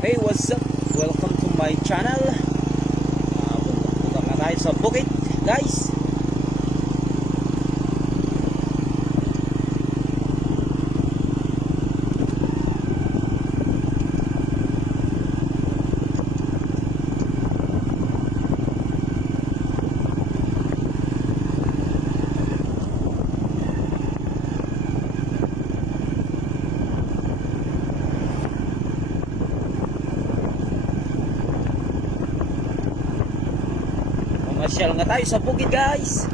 Hey, what's up? Welcome to my channel. Uh, punta nga tayo sa bukit, guys. Mamasyal nga tayo sa bukid, guys.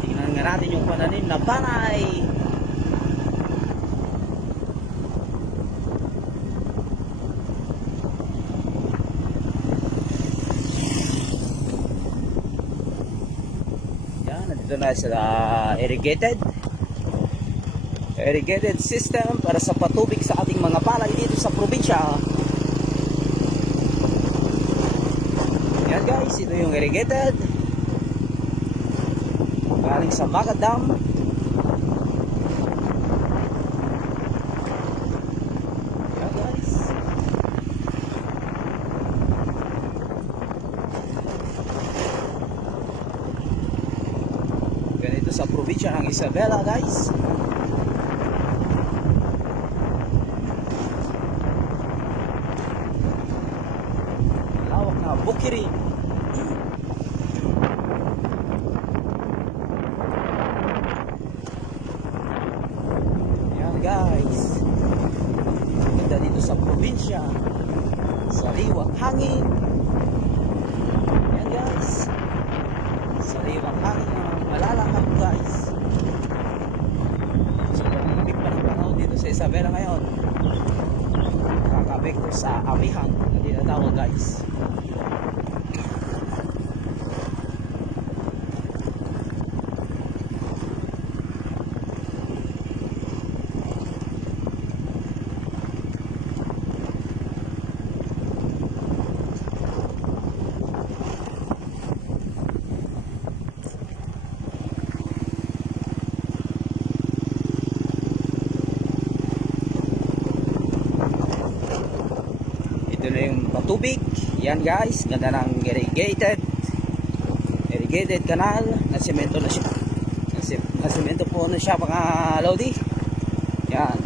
Tingnan nga natin yung pananim na panay. Yan, nandito na sa ah, irrigated. Irrigated system para sa patubig sa ating mga palay dito sa probinsya. Yan guys, ito yung irrigated. Galing sa Maga Dam. Yan guys. Ganito sa probinsya ng Isabela guys. Bukiri. Yan guys. Ganda dito sa probinsya. Sariwang hangin. Yan guys. Hangin na malalakad guys. Sobrang lamig pa ng panahon dito sa Isabela ngayon. Kakabekto sa amihan na tinatawag guys. Ito na yung patubig. Yan guys, ganda ng irrigated. Irrigated canal. Na semento na siya. Na, sim- na semento po na siya mga lodi. Yan.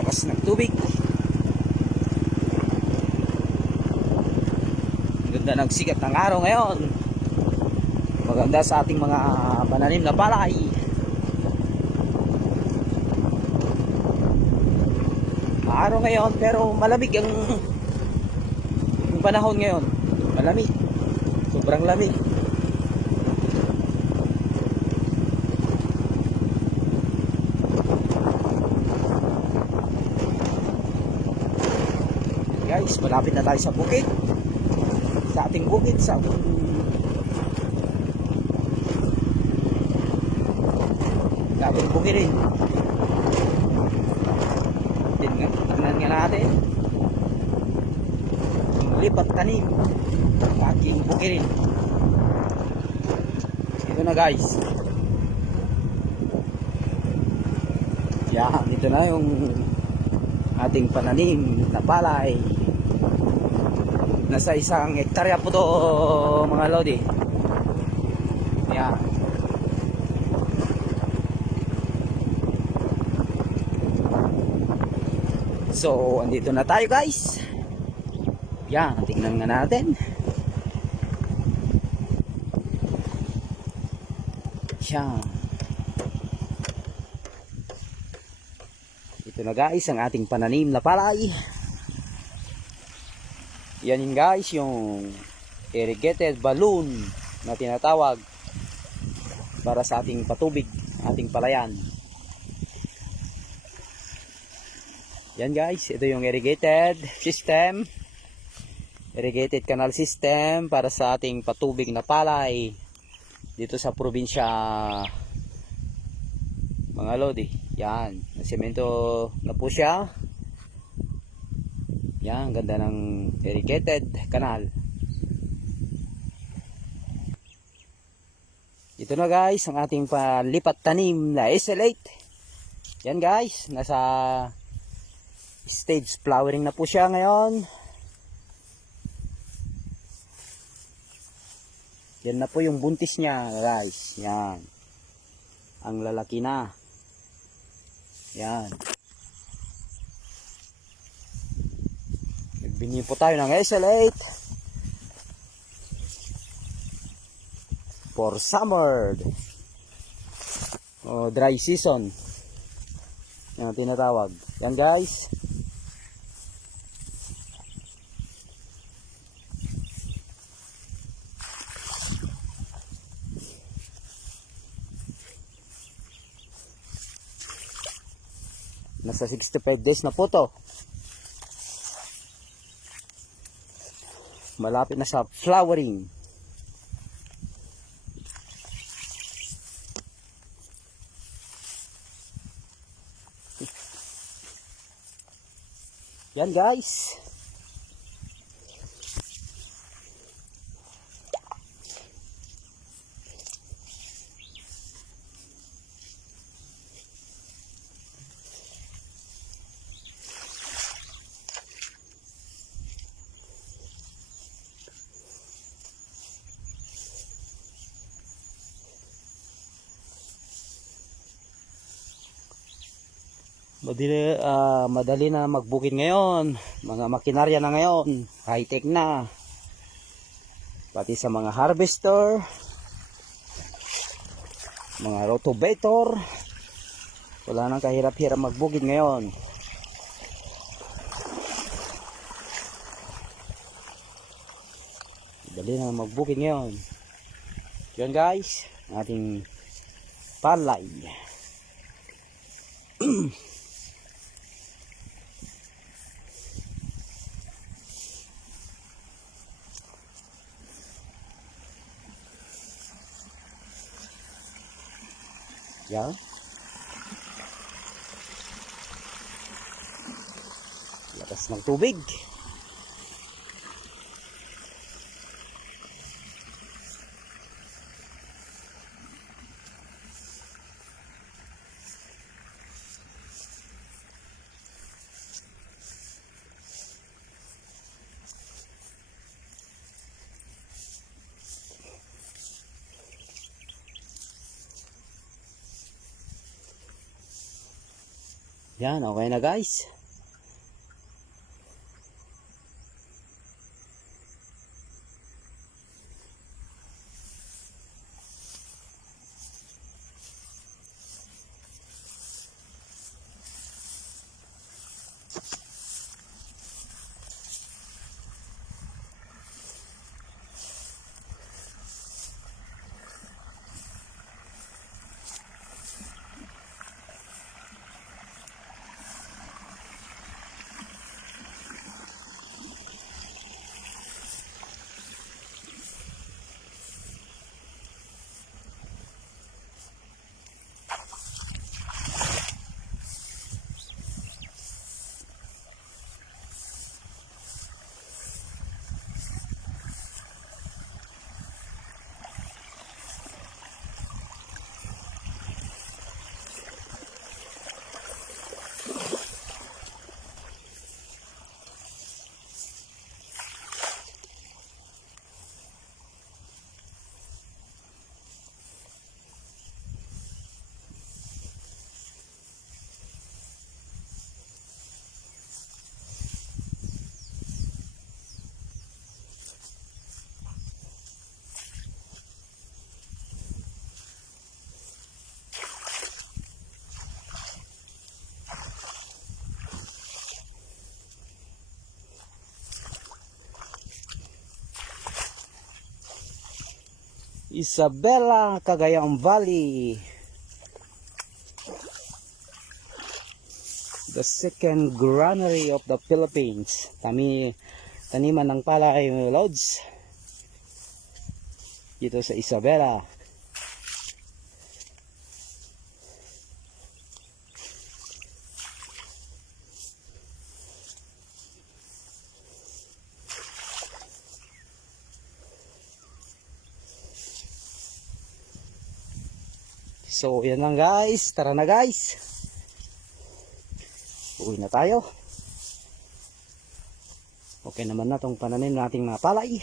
Tapos ng tubig. Ganda ng sikat ng araw ngayon. Maganda sa ating mga pananim na palay. Araw ngayon pero malamig ang yung panahon ngayon. Malamig. Sobrang lamig. Guys malapit na tayo sa bukid. Sa ating bukid sa ating bukid rin Tingnan, tingnan nga natin. Lipat tanim. Aking bukirin. Ito na guys. Yan, ito na yung ating pananim na palay. Nasa isang hektarya po to mga lodi. Yan. So, andito na tayo guys. Yan, tingnan nga natin. Yan. Ito na guys, ang ating pananim na palay. Yan yun guys, yung irrigated balloon na tinatawag para sa ating patubig, ating palayan. Yan guys, ito yung irrigated system. Irrigated canal system para sa ating patubig na palay dito sa probinsya mga lodi. Yan, semento na po siya. Yan, ganda ng irrigated canal. Ito na guys, ang ating palipat tanim na SL8. Yan guys, nasa Stage flowering na po siya ngayon. Yan na po yung buntis niya, guys. Yan. Ang lalaki na. Yan. Nagbingi po tayo ng SL8 for summer. O dry season. Yan tinatawag. Yan guys. Nasa 65 days na po to. Malapit na sa flowering. Yan guys. Madali, ah, madali na magbukid ngayon. Mga makinarya na ngayon. High-tech na. Pati sa mga harvester. Mga rotovator. Wala nang kahirap-hirap magbukid ngayon. Madali na magbukid ngayon. Yan guys. Ating palay. Yan. Lakas ng tubig. Yan, okay na guys. Isabela, Cagayan Valley. The second granary of the Philippines. Tami, taniman ng palay loads. Dito sa Isabela. So, yan lang guys. Tara na guys. Uwi na tayo. Okay naman na tong pananim nating mga palay.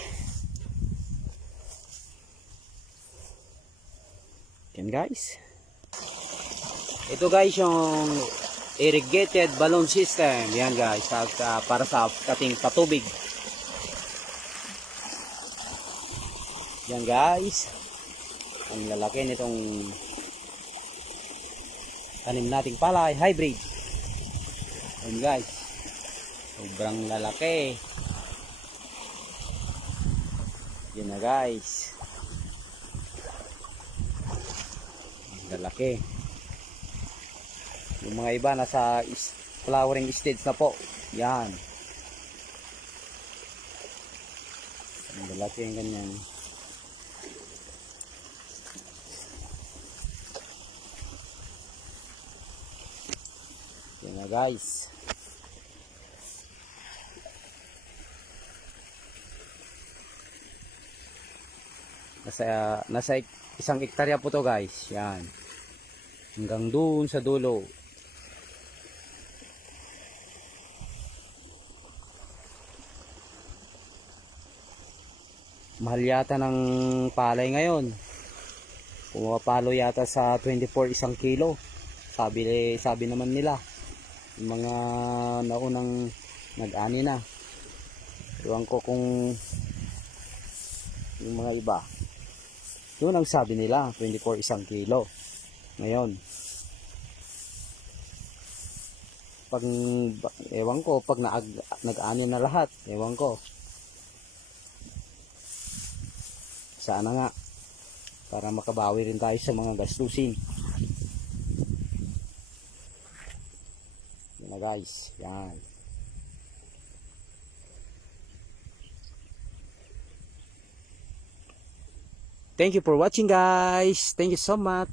Yan guys. Ito guys yung irrigated balloon system. Yan guys, sa- para sa ating patubig. Yan guys. Ang lalaki nitong tanim nating palay, hybrid. Yan guys. Sobrang lalaki. Yan na guys. Ang lalaki. Yung mga iba nasa flowering stage na po. Yan. Ang lalaki yung ganyan. Guys. Nasa, nasa isang ektarya po to guys. Yan. Hanggang doon sa dulo. Mahal yata ng palay ngayon. Pumapalo yata sa 24 isang kilo. Sabi, sabi naman nila. Mga naunang nag-ani na. Iwan ko kung yung mga iba. Yun ang sabi nila, 24 isang kilo. Ngayon. Pag, ewan ko, pag naag, nag-ani na lahat, ewan ko. Sana nga, para makabawi rin tayo sa mga gastusin. Yan na guys, yan. Thank you for watching guys. Thank you so much.